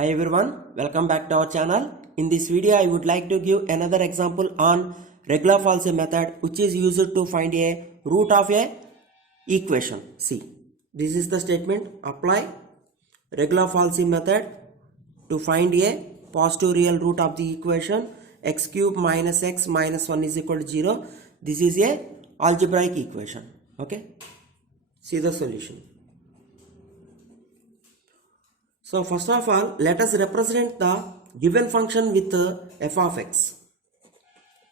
Hi everyone, welcome back to our channel. In this video, I would like to give another example on regular falsi method, which is used to find a root of a equation. See, this is the statement: apply regular falsi method to find a positive real root of the equation x cube minus x minus 1 is equal to 0. This is a algebraic equation. Okay, see the solution. So first of all, let us represent the given function with f of x.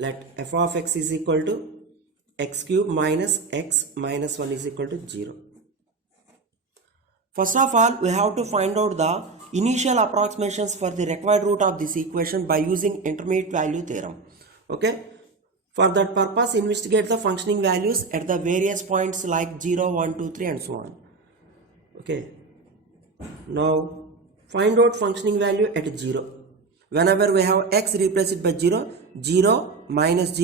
Let f of x is equal to x cube minus x minus 1 is equal to 0. First of all, we have to find out the initial approximations for the required root of this equation by using intermediate value theorem. Okay. For that purpose, investigate the functioning values at the various points like 0, 1, 2, 3 and so on. Okay. Now, find out functioning value at 0. Whenever we have x replaced by 0, 0 minus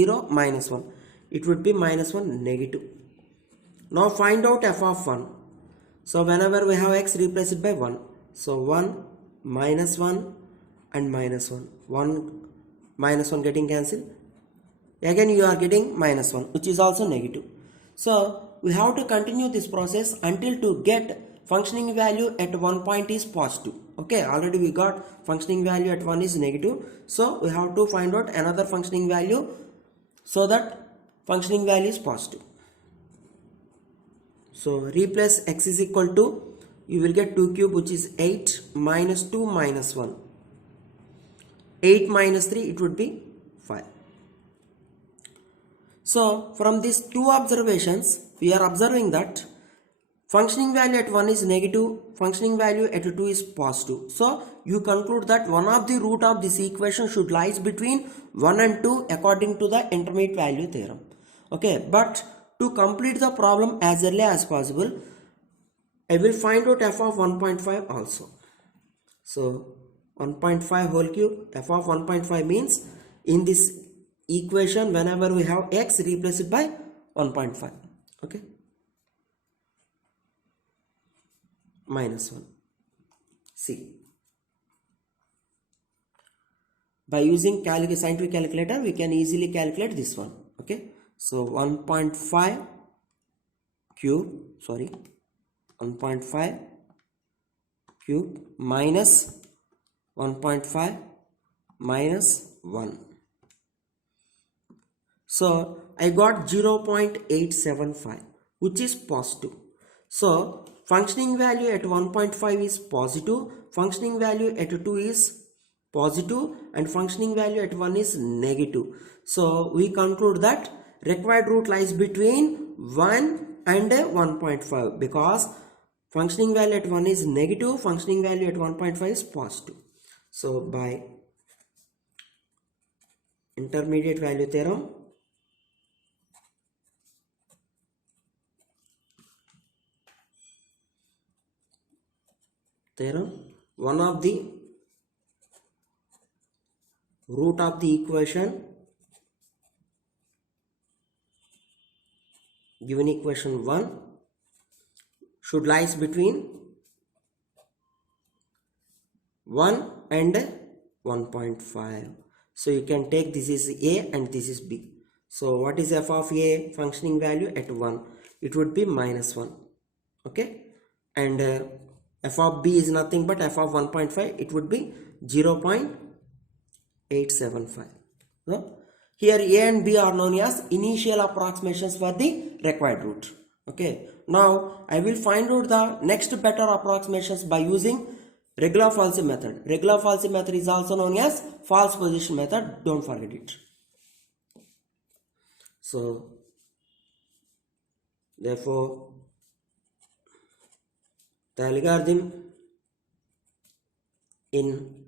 1. It would be minus 1 negative. Now find out f of 1. So whenever we have x replaced by 1. So 1 minus 1 and minus 1. 1 minus 1 getting cancelled. Again you are getting minus 1, which is also negative. So we have to continue this process until to get functioning value at one point is positive. Okay, already we got functioning value at 1 is negative. So we have to find out another functioning value so that functioning value is positive. So replace x is equal to, you will get 2 cube, which is 8 minus 2 minus 1. 8 minus 3, it would be 5. So from these two observations, we are observing that functioning value at 1 is negative, functioning value at 2 is positive. So you conclude that one of the root of this equation should lies between 1 and 2 according to the intermediate value theorem. Okay, but to complete the problem as early as possible, I will find out f of 1.5 also. So 1.5 whole cube, f of 1.5 means in this equation whenever we have x replaced by 1.5. Okay, minus 1. See, by using scientific calculator we can easily calculate this one. Okay, so 1.5 cube minus 1.5 minus 1. So I got 0.875, which is positive. So functioning value at 1.5 is positive, functioning value at 2 is positive, and functioning value at 1 is negative. So we conclude that required root lies between 1 and 1.5 because functioning value at 1 is negative, functioning value at 1.5 is positive. So by intermediate value theorem, one of the root of the equation, given equation 1, should lies between 1 and 1.5. So you can take this is a and this is b. So what is f of a? Functioning value at 1, it would be minus 1. Okay, and f of b is nothing but f of 1.5, it would be 0.875. So here a and b are known as initial approximations for the required root. Okay, now I will find out the next better approximations by using regular falsi method. Regular falsi method is also known as false position method, don't forget it. So therefore the algorithm in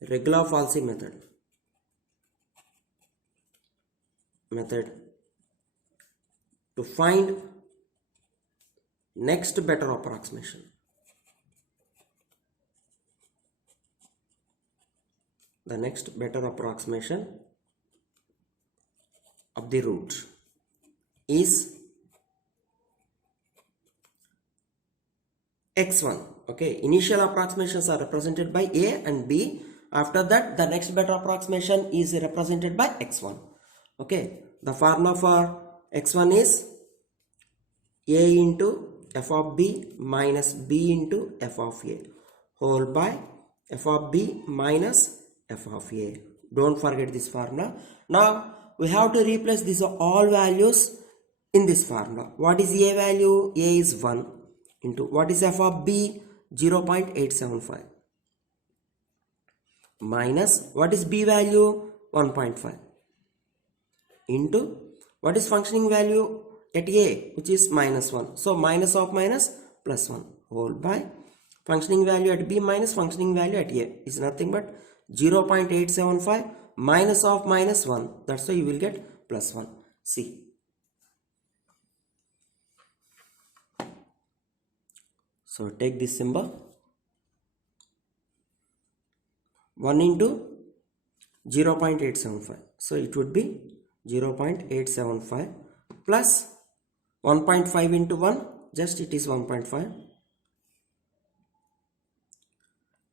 regular falsi method to find next better approximation. The next better approximation of the root is x1. Okay, initial approximations are represented by a and b. After that, the next better approximation is represented by x1. Okay, the formula for x1 is a into f of b minus b into f of a whole by f of b minus f of a. Don't forget this formula. Now we have to replace these all values in this formula. What is a value? A is 1 into what is f of b? 0.875 minus what is b value? 1.5 into what is functioning value at a, which is minus 1. So minus of minus plus 1 whole by functioning value at b minus functioning value at a is nothing but 0.875 minus of minus 1. That's why you will get plus 1. See. So take this symbol. 1 into 0.875. So it would be 0.875 plus 1.5 into 1, just it is 1.5,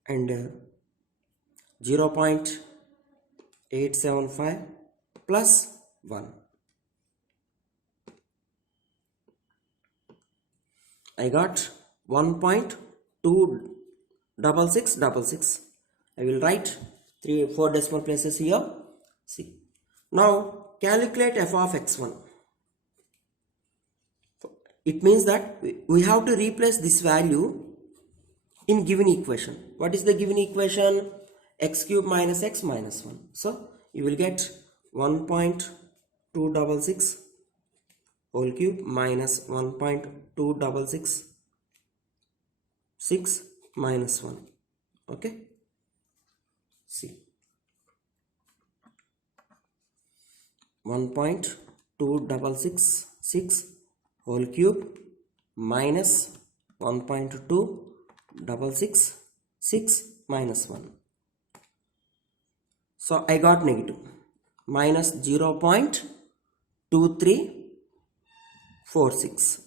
and 0.875 plus 1. I got 1.26666. I will write 4 decimal places here. See. Now calculate f of x1. It means that we have to replace this value in given equation. What is the given equation? X cube minus x minus 1. So you will get 1.266 whole cube minus 1.2666 minus 1. Okay. See. 1.2666 whole cube minus 1.2666 minus 1. So I got negative minus 0.2346,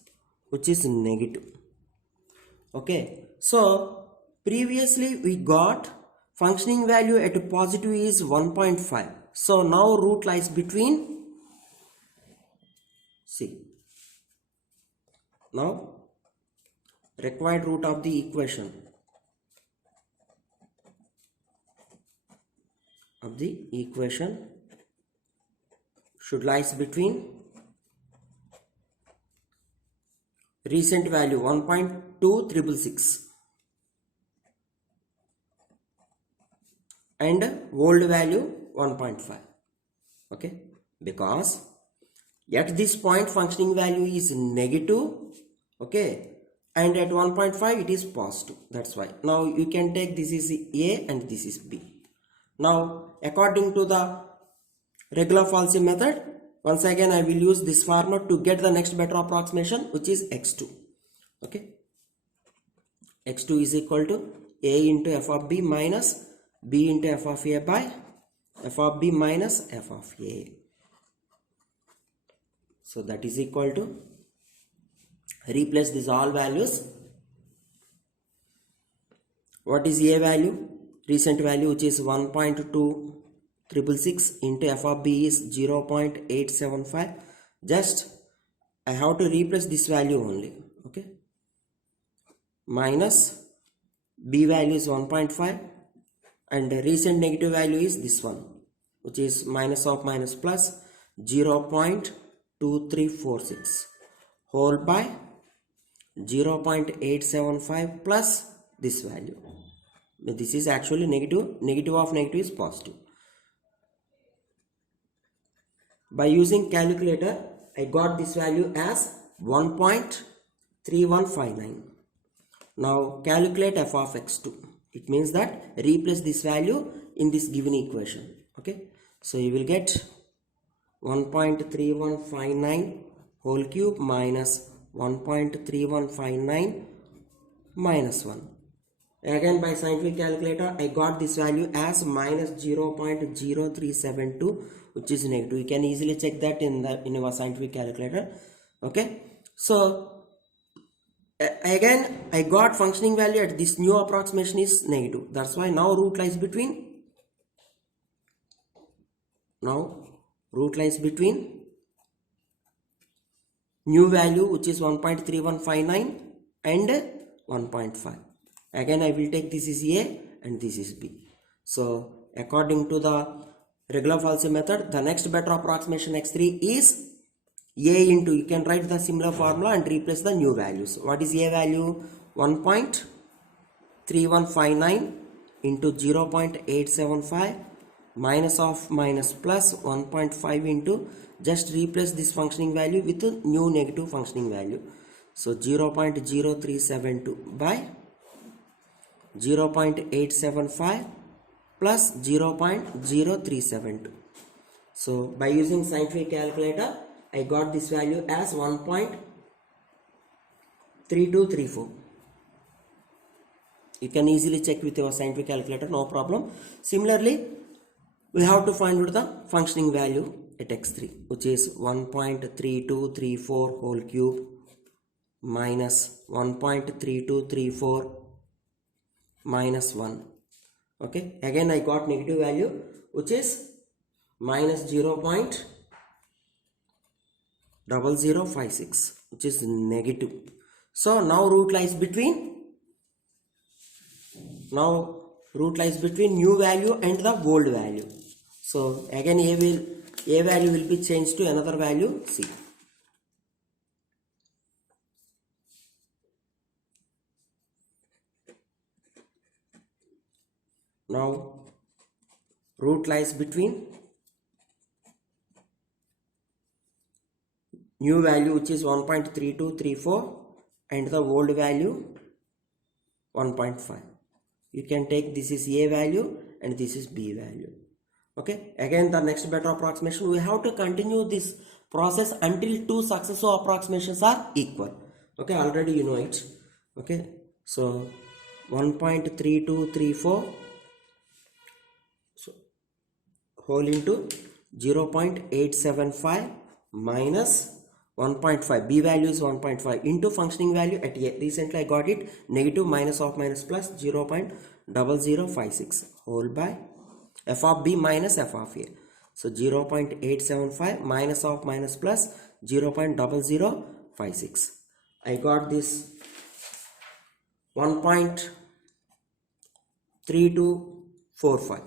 which is negative. Okay, so previously we got functioning value at a positive is 1.5. So now root lies between, see, now required root of the equation should lies between recent value 1.2666 and old value 1.5. Okay, because at this point functioning value is negative, okay, and at 1.5 it is positive. That's why now you can take this is A and this is B. Now according to the regular falsy method, once again I will use this formula to get the next better approximation, which is x2. Okay, x2 is equal to a into f of b minus b into f of a by f of b minus f of a. So that is equal to, replace these all values. What is a value? Recent value, which is 1.2666 into f of b is 0.875. Just I have to replace this value only. Okay, minus b value is 1.5 and the recent negative value is this one, which is minus of minus plus 0.2346 whole by 0.875 plus this value. This is actually negative. Negative of negative is positive. By using calculator, I got this value as 1.3159. Now calculate f of x2. It means that replace this value in this given equation. Okay, so you will get 1.3159 whole cube minus 1.3159 minus 1. Again by scientific calculator I got this value as minus 0.0372, which is negative. You can easily check that in our scientific calculator. Okay, so Again, I got functioning value at this new approximation is negative. That's why now root lies between new value, which is 1.3159 and 1.5. Again, I will take this is A and this is B. So according to the regular falsy method, the next better approximation x3 is A into, you can write the similar formula and replace the new values. What is A value? 1.3159 into 0.875 minus of minus plus 1.5 into, just replace this functioning value with a new negative functioning value. So 0.0372 by 0.875 plus 0.0372. So by using scientific calculator, I got this value as 1.3234. You can easily check with your scientific calculator, no problem. Similarly, we have to find out the functioning value at x3, which is 1.3234 whole cube minus 1.3234 minus 1. Okay, again I got negative value, which is minus 0.0056, which is negative. So now root lies between new value and the old value. So again A value will be changed to another value C. Now root lies between new value, which is 1.3234 and the old value 1.5. You can take this is A value and this is B value. Okay, again the next better approximation, we have to continue this process until two successive approximations are equal. Okay, already you know it. Okay, so 1.3234 whole into 0.875 minus 1.5, B value is 1.5 into functioning value at A. Recently I got it negative minus of minus plus 0.0056 whole by f of B minus f of A. So 0.875 minus of minus plus 0.0056. I got this 1.3245.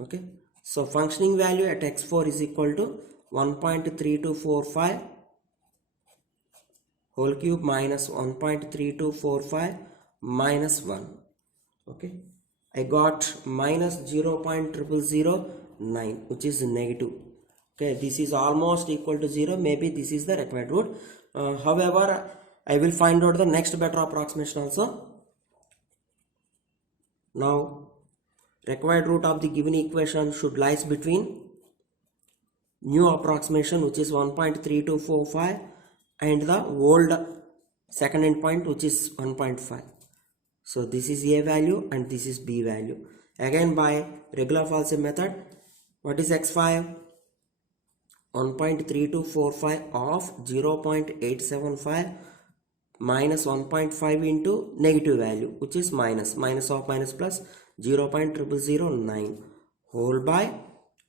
Okay, so functioning value at x4 is equal to 1.3245 whole cube minus 1.3245 minus 1. Okay, I got minus 0.0009, which is negative. Okay, this is almost equal to 0. Maybe this is the required root. However, I will find out the next better approximation also. Now required root of the given equation should lies between new approximation, which is 1.3245 and the old second endpoint, which is 1.5. So this is A value and this is B value. Again by regular falsy method, what is x5? 1.3245 of 0.875 minus 1.5 into negative value, which is minus of minus plus 0.0009 whole by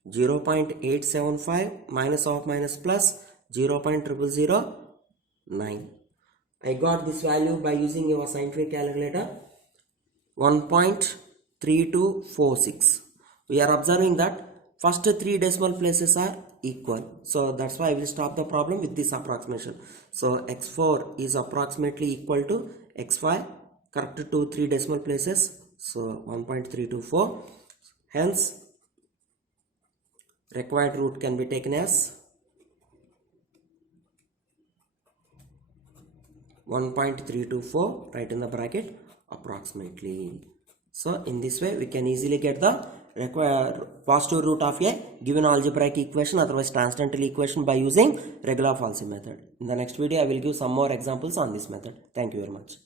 0.875 minus of minus plus 0.0009. I got this value by using your scientific calculator, 1.3246. We are observing that first three decimal places are equal. So that's why I will stop the problem with this approximation. So x4 is approximately equal to x5, correct to three decimal places. So 1.324. Hence required root can be taken as 1.324, right in the bracket, approximately. So in this way we can easily get the required positive root of a given algebraic equation, otherwise transcendental equation, by using regular falsy method. In the next video I will give some more examples on this method. Thank you very much.